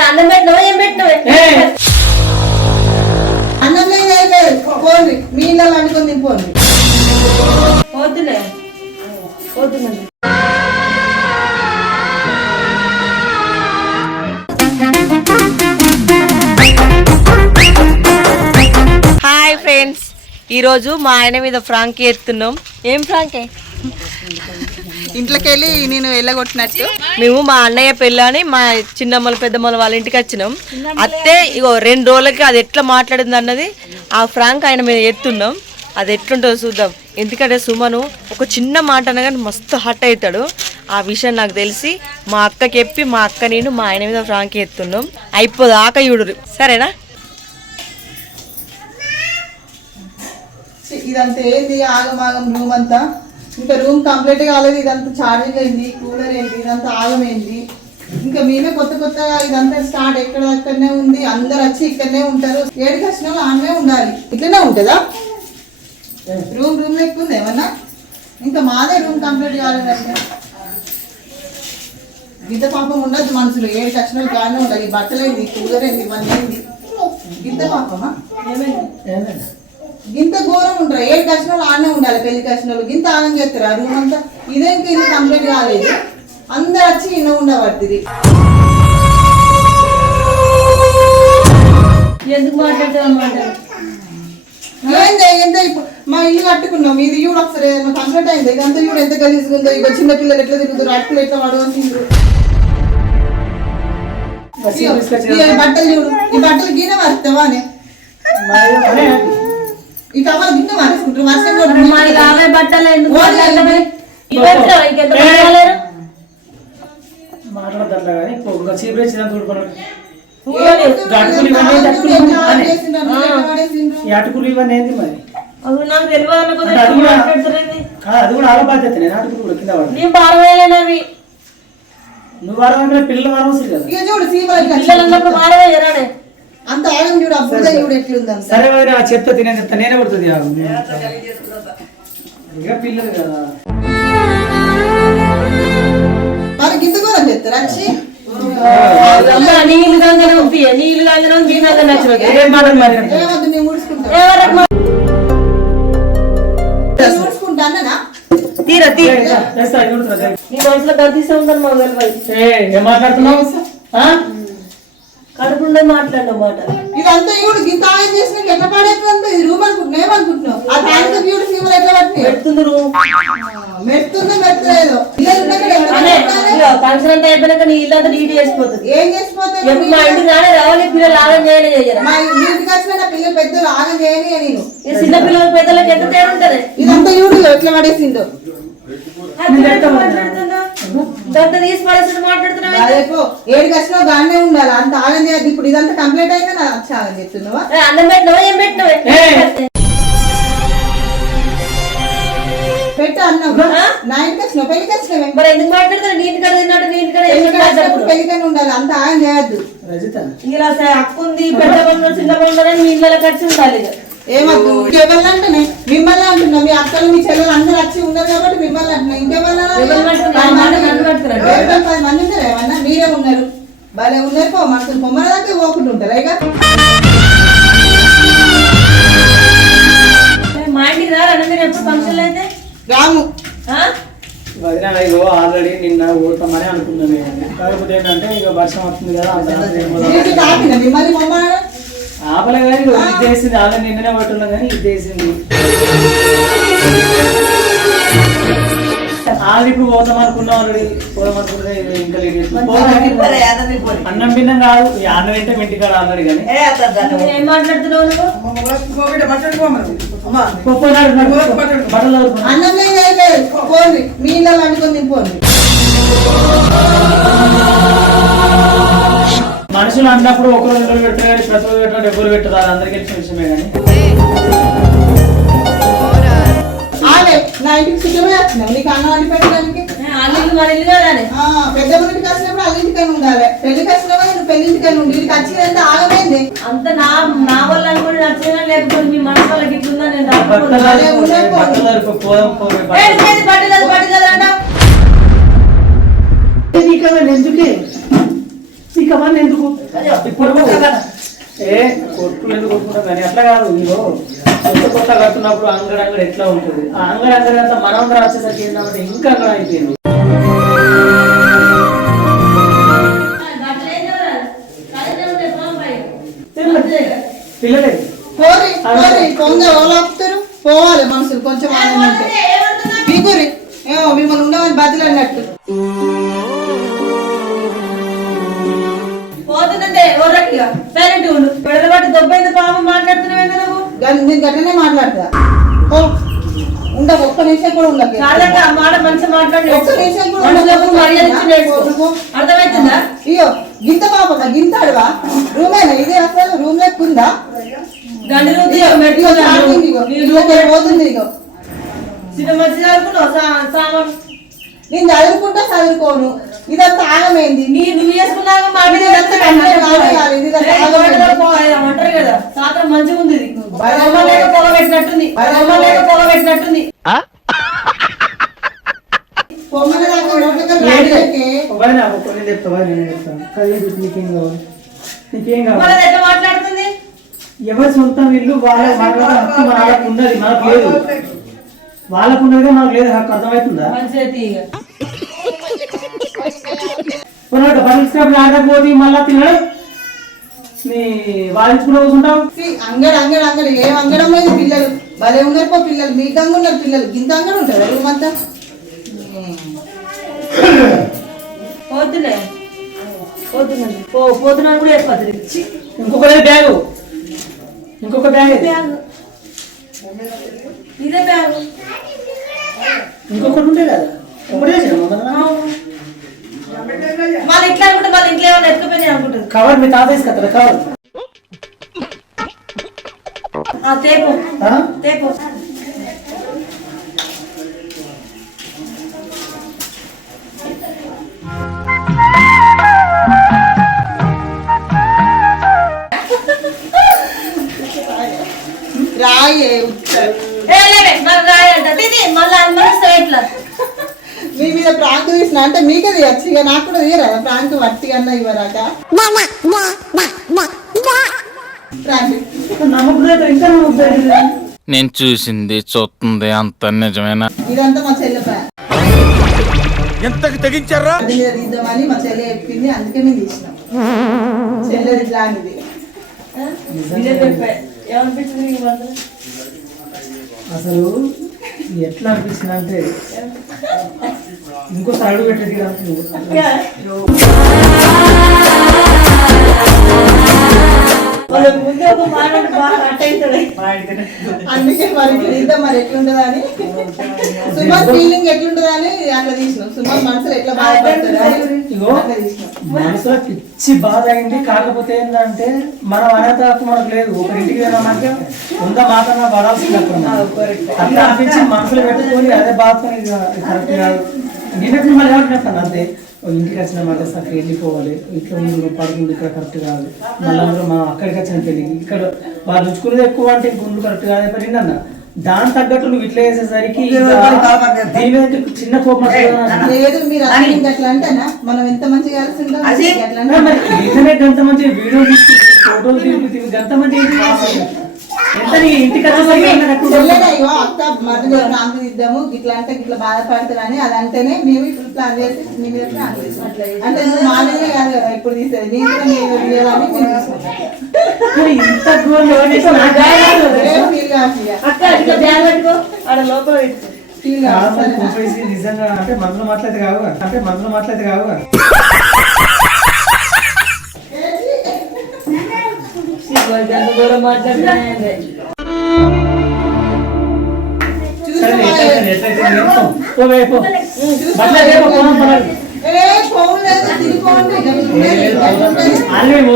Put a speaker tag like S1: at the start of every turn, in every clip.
S1: అన్నం పెట్టినావా ఏం పెట్టినావే
S2: అన్నం లేదు పోండి మీ వండుకొని తినిపోండి
S1: హాయ్ ఫ్రెండ్స్ ఈరోజు మా ఆయన మీద ఫ్రాంక్ ఎత్తున్నాం ఏం ఫ్రాంకే
S2: ఇంట్లోకి వెళ్ళి నేను వెళ్ళగొట్టినట్టు.
S1: మేము మా అన్నయ్య పెళ్ళని మా చిన్నమ్మల పెద్దమ్మల వాళ్ళ ఇంటికి వచ్చినాం. అత్తే ఇగో రెండు రోజులకి అది ఎట్లా మాట్లాడింది అన్నది ఆ ఫ్రాంక్ ఆయన మీద ఎత్తున్నాం. అది ఎట్లుంటుందో చూద్దాం. ఎందుకంటే సుమను ఒక చిన్న మాట అనగానే మస్తు హట్ అవుతాడు. ఆ విషయం నాకు తెలిసి మా అక్కకి చెప్పి మా అక్క నేను మా ఆయన మీద ఫ్రాంక్ ఎత్తున్నాం. అయిపోదాకా చూడరు సరేనా?
S2: ఇదంతా ఏంది? ఆగమాగం రూమ్ అంతా? ఇంకా రూమ్ కంప్లీట్ కాలేదు ఇదంతా ఛార్జింగ్ అయింది కూలర్ ఏంది ఇదంతా ఆగమైంది ఇంకా మేమే కొత్త కొత్తగా ఇదంతా స్టార్ట్ ఎక్కడ అక్కడనే ఉంది. అందరు వచ్చి ఇక్కడనే ఉంటారు. ఏడుకి వచ్చిన ఆడనే ఉండాలి. ఇట్లనే ఉంటుందా? రూమ్ రూమ్ ఎక్కువ ఉంది ఏమన్నా? ఇంకా మాదే రూమ్ కంప్లీట్ కాలేదంటే. ఇంత పాపం ఉండదు మనుషులు ఏడుకి వచ్చిన వాళ్ళు బాగానే ఉండాలి. ఈ బట్టలు ఏంది కూలర్ ఏంది ఇవన్నీ ఏంది ఇంత పాపమా?
S3: ఏమైంది?
S2: గింత ఘోరం ఉంటారు ఏడు కష్ట వాళ్ళు ఆడనే ఉండాలి పెళ్ళి కష్ట వాళ్ళు గింత ఆనం చేస్తారు. ఆ రూమ్ అంతా ఇదే ఇది కంప్లీట్ కాలేదు. అందరు వచ్చి ఇన్న ఉండబడుతుంది
S1: ఎందుకు మాట్లాడతావు
S2: మా ఇల్లు కట్టుకున్నాం. ఇది చూడు ఒకసారి కంప్లీట్ అయింది? ఇదంతా చూడు ఎంత ఉందో. ఇక చిన్న పిల్లలు ఎట్లా తిరుగుతారు? అట్టులు ఎట్లా ఈ బట్టలు చూడు. ఈ బట్టలు అని.
S3: మరి అనే
S2: ఈ టవల్ గిన్నె మారేసుకుంటారు. వర్షం.
S1: మరి ఆమె బట్టలు ఎందుకు
S2: ఓన్లీ
S1: మాట్లాడతావే? ఇవ్వట్లేవా? ఇంకెంత మాట్లాడలేరు?
S3: మాట్లాడద్దు అట్లా కానీ చీపురు ఇచ్చి దాన్ని చూడుకున్నాడు
S2: ఏం
S3: గట్టుకులు ఇవన్నీ
S2: టవల్
S3: గట్టుకులు
S2: చూడు, ఎట్లా
S3: అనే.
S2: ఆడేసిండ్రు, ఎట్లా పడేసిండ్రు.
S3: ఈ అటుకులు ఇవన్నీ ఏంది మరి?
S1: అవి నాకు తెలియదు అనుకుంటే
S3: అంటే అది కూడా-
S1: మాట్లాడుతున్నది.
S3: కాదు అది కూడా ఆల బాధ్యత. నేను అటుకులు కూడా కింద పడి
S1: నేను పారవేయలేనవి
S3: నువ్వు వారం పిల్లలు వారం వస్తుంది కదా
S2: ఇక చూడు సీమలు ఎట్లా
S1: పిల్లలు అన్నప్పుడు పారవేయరాడే
S2: అంత ఆగం చూడు అప్పుడు చూడు ఎట్లుందంత
S3: సరే మరి ఆ చెప్తా తినే చెప్తా నేనే కొడుతుంది ఇక. పిల్లలు కదా.
S2: మరి కూడా చెప్తారు వచ్చి
S1: అమ్మ నీళ్ళు గంగన పంపియ నీళ్ళు గంగన దీనంగా నచ్చినది
S3: ఏం మరి
S2: ఏమద్దు మేము ఊడ్చుకుంటాం.
S1: ఎవరికి మా-
S2: నేను ఊడ్చుకుంటా అన్ననా?
S1: తీరా తీర నీ మనసులో కనిపిస్తూ ఉందని
S3: ఏ మాట్లాడుతున్నావు?
S1: కడుపుండే మాట్లాడిన మాట.
S2: ఇదంతా చూడు గింత ఆగం చేసిన ఎట్లా పడేస్తుంది ఇది రూమ్ ఏమనుకుంటున్నావు? ఆ సీమలు ఎట్లా పట్టినాయి? మెడుతుందో మెడతలేదో?
S1: ఫంక్షన్ అంతా అయిపోయినాక నీ ఇల్లు అంతా నీటి చేసిపోతుంది
S2: ఏం చేసిపోతారు
S1: ఎప్పుడు మా ఇంటికి రానే రావాలి పిల్లలు ఆగం
S2: మా ఇంటికి వచ్చిన నా పిల్లలు పెద్దలు ఆగం చేయని నేను.
S1: చిన్న పిల్లల పెద్దలకు ఎంత తేడా ఉంటది?
S2: ఇదంతా ఎట్లా పడేసిందో?
S1: గంట తీసి పడేసి మాట్లాడుతున్నావు
S2: ఏడుకి వచ్చినావు? గానే ఉండాలి. అంత ఆగం చేయద్దు ఇప్పుడు ఇదంతా కంప్లీట్ అయితే నా ఆగం చెప్తున్నావా?
S1: అన్నం పెట్టినావా? ఏం పెట్టినావే?
S2: పెట్టు అన్నావు
S1: ఆ?
S2: నా ఇంటికి వచ్చినావు? పెళ్ళికి వచ్చినావే?
S1: మరి ఎందుకు మాట్లాడతారు నీటి కడ తిన్నాడు నీటి కడ
S2: పెళ్ళికి వచ్చినప్పుడు పెళ్ళికని ఉండాలి. అంత ఆగం చేయద్దు.
S3: రజిత.
S1: ఇలా అక్కు ఉంది పెద్ద బంగారు చిన్న బంగారు మీ ఇళ్ళ ఖర్చు ఉండాలి ఇక.
S2: ఏమద్దు అంటేనే మిమ్మల్ని అంటున్నా. మీ అక్కలు మీ చెల్లెలు అందరూ వచ్చి ఉన్నారు కాబట్టి మిమ్మల్ని అంటున్నా. ఇంకెవరిని
S1: ఎవరిని అంటున్నా? నా మాట నన్ను పట్టుకురండి.
S2: ఏడు పది మంది ఉన్నారు? ఏమన్నా? మీరే ఉన్నారు. భలే ఉన్నారు పో. మనసు బొమ్మల దాకా పోకుండా ఉంటారా ఇక?
S1: మా ఇంటికి రారా? మీరు ఎప్పుడు ఫంక్షన్లు అయితే?
S2: రాము.
S1: ఆ?
S3: వదిన ఇగో ఆల్రెడీ నిన్న పోతామని అనుకున్నాను నేను. కాకపోతే ఏంటంటే ఇక వర్షం వస్తుంది కదా అంత ఆపలే కానీ ఇది చేసింది ఆల్రెడీ నిన్ననే పట్టున్నాం కానీ ఇది చేసింది. ఆల్రెడీ ఇప్పుడు పోతాం అనుకున్నాం ఆల్రెడీ పోదాం అనుకుంటే ఇక లేట్ చేస్తుంది. పోదాం. అన్నం బిన్నం కాదు ఈ అన్నం అయితే మీ ఇంటికాడ ఆల్రెడీ కానీ.
S1: ఏం మాట్లాడుతున్నావు.
S2: అన్నం పోండి. మీ ఇళ్ళలో వండుకొని తినిపోండి.
S3: మనుషులు అన్నప్పుడు ఒకరు ఇద్దరు పెట్టారు కానీ ప్రతి రోజు పెట్టారు డబ్బులు పెట్టారు. అది అందరికీ తెలిసిన విషయమే కానీ.
S2: ఆలే నా ఇంటికి సిద్ధమే నీకు అన్నం వండి పెట్టడానికి?
S1: మన ఇల్లు కదానే.
S2: ఆ, పెద్ద ఇంటికి వచ్చినప్పుడు అల్లింటికైనా ఉండాలి. పెళ్ళికి వచ్చినప్పుడు నువ్వు పెళ్ళింటికైనా ఉండి వీడికి వచ్చినంత ఆగమైంది.
S1: అంత నా నా వల్ల అనుకుని నచ్చినా లేకపోతే మీ మనసు వాళ్ళకి ఇట్లుందా? నేను రాకపోతే
S3: పోదాం, పోయి
S1: అంటావు.
S3: ఎందుకే? నీకు అవన్నీ ఎందుకు? ఇప్పుడు ఏ కొట్టుకులు ఎందుకు కొట్టుకుంటాం కానీ అట్లా కాదు ఇగో కొత్త కొత్త కడుతున్నప్పుడు అంగడి అంగడి ఎట్లా ఉంటుంది? ఆ అంగడి అంగడి అంతా మనం వచ్చేసరికి ఏంటంటే ఇంకా అంగడి అయిపోయింది పిల్లలే
S2: పోవాలి మనుషులు కొంచెం మిమ్మల్ని ఉండమని బదులు అన్నట్టు.
S1: పోతుందంటే ఎవరట్టిగా సైలెంట్ ఉండు. పెడదబట్టి దొబ్బైంది పాపం మాట్లాడుతున్నావు నువ్వు?
S2: నేను గట్లనే మాట్లాడతా. ఉండ ఒక్క నిమిషం కూడా ఉండదు
S1: ఆ మాట మంచి మాట్లాడి.
S2: ఒక్క నిమిషం కూడా ఉండదు.
S1: మర్యాద ఇచ్చి నేర్చుకో. అర్థమవుతుందా
S2: అయ్యో గింత పాప గింత అడవా రూమేనా ఇది అసలు రూమ్. ఇగో ఇక్కడ పోతుంది ఇగో
S1: చిన్న మంచి చదువుకున్నావు సా- సామాన్.
S2: నేను చదువుకుంటా చదువుకోను. ఇదంతా ఆగమైంది.
S1: నీ నువ్వు చేసుకున్నాక
S2: కాదు, ఇది ఎంత ఆగమైంది.
S1: అంటారు కదా సాత్రం మంచిగా ఉంది ఇది.
S2: బయట
S1: బొమ్మ లేక పొగ పెట్టినట్టుంది
S2: బయట
S1: బొమ్మ లేక పొగ పెట్టినట్టుంది
S2: పొమ్మల దాకా నోట్లకి రాజులకి
S3: ఒకవేళ కొన్ని చెప్తావా? నేను చెప్తాను? కలిగి నీకేం కావాలి? నీకేం
S1: మరి
S3: కావాలి?
S1: అది ఎట్లా మాట్లాడుతుంది?
S3: ఎవరి సొంతం ఇల్లు వాళ్ళ మాట్లాడే హక్కు మన వాళ్ళకు ఉన్నది మనకు లేదు. వాళ్ళకు ఉన్నది మనకు లేదు హక్కు అర్థమవుతుందా? కొన్నాడు పరీక్షినప్పుడు ఆడకపోతే మళ్ళా తినడు? నీ వాయించుకుని కూర్చుంటావు
S2: సి, అంగడి అంగడి అంగడి. ఏం అంగడం లేదు పిల్లలు? భలే ఉన్నారు పో పిల్లలు. మీ గంగ ఉన్నారు పిల్లలు. గింత అంగడి ఉంటారు రూమ్ అంతా?
S1: పోతులే పోతున్నది పో పోతున్నాడు కూడా చెప్పదు
S3: ఇంకొక బ్యాగు. ఇంకొక బ్యాగ్. ఇది.
S1: బ్యాగ్. ఇదే బ్యాగ్.
S3: ఇంకొకటి ఉంటే కదా. ఒకటే?
S1: వాళ్ళ ఇట్లా అనుకుంటే వాళ్ళ ఇంట్లో ఏమైనా ఎత్తుకుపోయినాయి అనుకుంటుంది
S3: కవర్ మీ తాత వేసుకొస్తారా కవర్.
S1: ఆ తేపు? తేపు.
S2: రాయే
S1: మళ్ళీ అనుమతిస్తావు ఎట్లా?
S2: మీ మీద ప్రాంక్ తీసిన అంటే మీకే తీయచ్చు. ఇక నాకు కూడా తీయరా? ప్రాంక్ వట్టి అన్న ఇవ్వరాక.
S4: నేను చూసింది చూస్తుంది అంత నిజమేనా?
S2: ఇదంతా మా చెల్లె ప్లాన్
S5: ఎంతకు తెగించారా?
S2: తీద్దామని మా చెల్లె చెప్పింది అందుకే మేము తీసినాం. చెల్లెది ప్లాన్ ఇది?
S3: అసలు ఎట్లా అనిపించింది అంటే ఇంకోసారి అడుగు పెట్టేది కదా
S2: అందుకే మరి తీద్దాం మరి ఎట్లుంటదా అని. సుమన్ ఫీలింగ్ ఎట్లుంటదా అని అట్లా తీసినాం. సుమన్ మనసులో ఎట్లా
S3: మనసులో పిచ్చి బాధ అయింది. కాకపోతే ఏంటంటే మనం హక్కు మనకు లేదు. ఒక ఇంటికి వెళ్ళామంటే ఉంద మాత్రమే పడాల్సింది. అట్లా అనిపించి మనసులో పెట్టుకొని అదే బాధతో కరెక్ట్ కాదు నేనట్టు మళ్ళీ ఏమంటున్నాను అంతే? ఇంటికి వచ్చిన మాట అక్కడ వెళ్ళిపోవాలి. ఇట్లా ఉండు పడుకుంది ఇక్కడ కరెక్ట్ కాదు. మళ్ళీ అందరూ మనం అక్కడికి వచ్చిన పెళ్ళికి ఇక్కడ వాళ్ళు ఉంచుకునేది ఎక్కువ అంటే ఇంక ఉండు కరెక్ట్ కాదు పెళ్ళింది అన్న. దాని తగ్గట్టు నువ్వు ఇట్లా దీని మీద చిన్న కోపం
S2: మనం ఎంత మంచిగా
S3: ఇంటర్నెట్ ఎంత మంచి వీడియో ఫోటోలు ఎంత మంచి ఇంటికి
S2: అక్క మధ్యలో ప్రాంక్ ఇద్దాము ఇట్లా అంటే ఇట్లా బాధపడతారని అది అంటేనే మేము ఇప్పుడు ప్లాన్ చేసి మీ మీద ప్లాన్ చేసాం అంటే నువ్వు మా మీదనే కాదు కదా ఇప్పుడు తీసేది. నేను తీయాలని
S3: నాకు నిజంగా అంటే మనసులో మాట్లాడితే కావు అంటే మనసులో మాట్లాడితే కావు
S1: మాట్లాడుతున్నాయండి.
S3: ఆల్రెడీ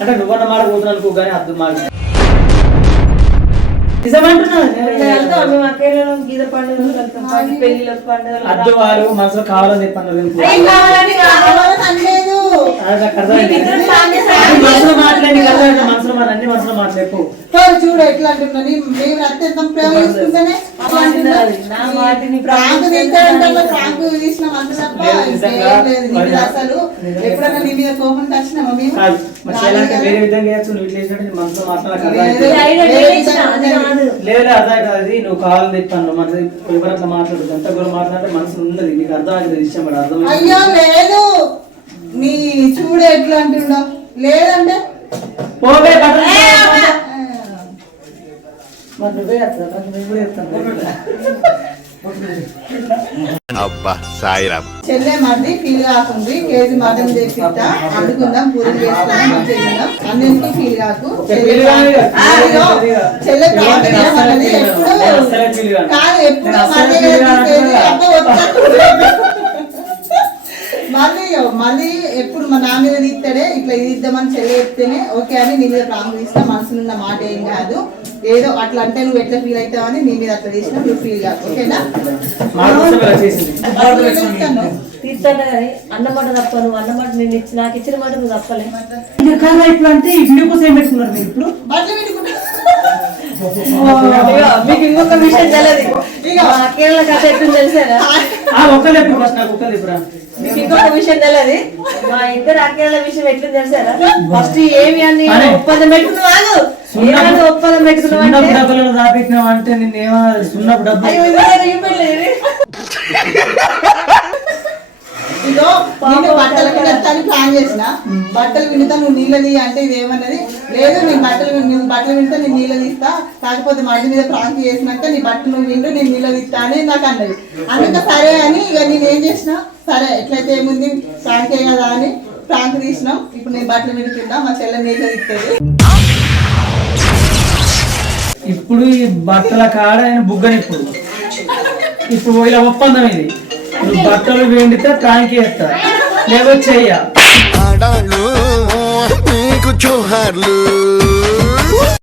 S3: అంటే నువ్వన్న మాట పోతున్నాను అనుకో కానీ అర్థం మాట అద్దు వారు మనసులో కావాలని
S2: అనలేదు
S3: మనసులో మాట్లాడి కదా మనసులో మన అన్ని మనసులో మాట్లాడు
S2: చూడు చూడు ఎట్లా అంటున్నా నీ- మేము అత్యంతం ప్రేమ చేసుకుంటేనే అట్లా అంటున్నా.
S1: నా మాటని
S2: ప్రాంక్ తీస్తాడంటే ప్రాంక్ తీసినాం అంత తప్ప
S3: లేదు, నిజంగా
S2: ఇంకేం లేదు. నీ మీద
S3: మరి-
S2: అసలు ఎప్పుడైనా నీ మీద కోపం వచ్చినామా మేము?
S3: వేరే. విధంగా
S2: లేదు,
S3: అర్థం
S1: కాదు.
S3: నువ్వు కావాలని చెప్పాను మన ఎవరు అట్లా మాట్లాడదు అంత కూడా మాట్లాడితే మనసు ఉన్నది. నీకు అర్థం అవుతుంది ఇష్టం పడు అర్థం
S2: అయ్యో లేదు. నీ చూడు ఎట్లా అంటున్నా లేదంటే
S3: పోవే మరి నువ్వే నేను కూడా చెప్తాను
S5: అబ్బా సాయిరామ్.
S2: చెల్లె మరిది ఫీల్ కాకుంది కేజీ మటన్ తెప్పిస్తా వండుకుందాం పూరి చేసుకుందాం మంచిగా అన్నింటికి ఫీల్ కాకు.
S3: కాదు.
S2: చెల్లె
S3: నేను
S2: ప్రాంక్ మళ్ళీ. మళ్ళీ ఎప్పుడు మా నా మీద తీస్తాడే ఇట్లా తీద్దామని చెల్లి చెప్తేనే ఓకే అని నీ మీద ప్రాంక్ తీస్తా మనసునున్న మాట ఏం కాదు. ఏదో అట్లా అంటే నువ్వు ఎట్లా ఫీల్ అవుతావని నీ మీద అట్లా తీసినా నువ్వు ఫీల్ కాదు. ఓకేనా?
S1: కానీ అన్నమాట తప్ప నువ్వు అన్నమాట నేను ఇచ్చి నాకు ఇచ్చిన మాట నువ్వు తప్పలే.
S3: మీరు కాదా ఇప్పుడు అంటే ఈ వీడియో కోసం ఏం పెట్టుకున్నారు మీరు ఇప్పుడు?
S2: బట్టలు పెట్టుకుంటా
S1: ఇగో, మీకు ఇంకొక విషయం తెలియదు అక్కేళ్ళ కథ ఎట్టుంది తెలిసారా? మీకు ఇంకొక విషయం తెలియదు మా ఇద్దరు అక్కేళ్ళ విషయం ఎట్లుంది తెలిసారా? ఫస్ట్ ఏమి అని. ఒప్పందం పెట్టుకున్నావు ఏమని ఒప్పందం పెట్టుకున్నావు
S3: దాపెట్టినావు అంటే నిన్ను ఏమన్నా సున్నపు డబ్బు
S1: అయ్యో, ఇవ్వలేదు, ఇవ్వలేదు.
S2: ఇదో నేను బట్టలు వినొచ్చని ప్లాన్ చేసిన. బట్టలు వింటా నువ్వు నీళ్ళ తీ అంటే ఇది ఏమన్నది లేదు నీ బట్టలు నువ్వు బట్టలు వింటా నేను నీళ్ళ తీస్తా. కాకపోతే మడి మీద ప్రాంక్ చేసినాక నీ బట్టలు నువ్వు నిండు నేను నీళ్ళ తీస్తా అని నాకు అన్నది. అందుక సరే అని ఇక నేను ఏం చేసిన సరే ఎట్లయితే ఏముంది ప్రాంకే కదా అని ప్రాంక్ తీసినాం. ఇప్పుడు నేను బట్టలు వింటున్నా మా చెల్లె నీళ్ళ తీస్తుంది
S3: ఇప్పుడు ఈ బట్టల కాడ నేను బుగ్గని ఇప్పుడు ఇప్పుడు ఇలా ఒప్పందం ఇది. బట్టలు వెండితే ప్రాంక్ చేస్తా లేకపోతే చెయ్య.
S5: ఆడాళ్ళు నీకు జోహార్లు.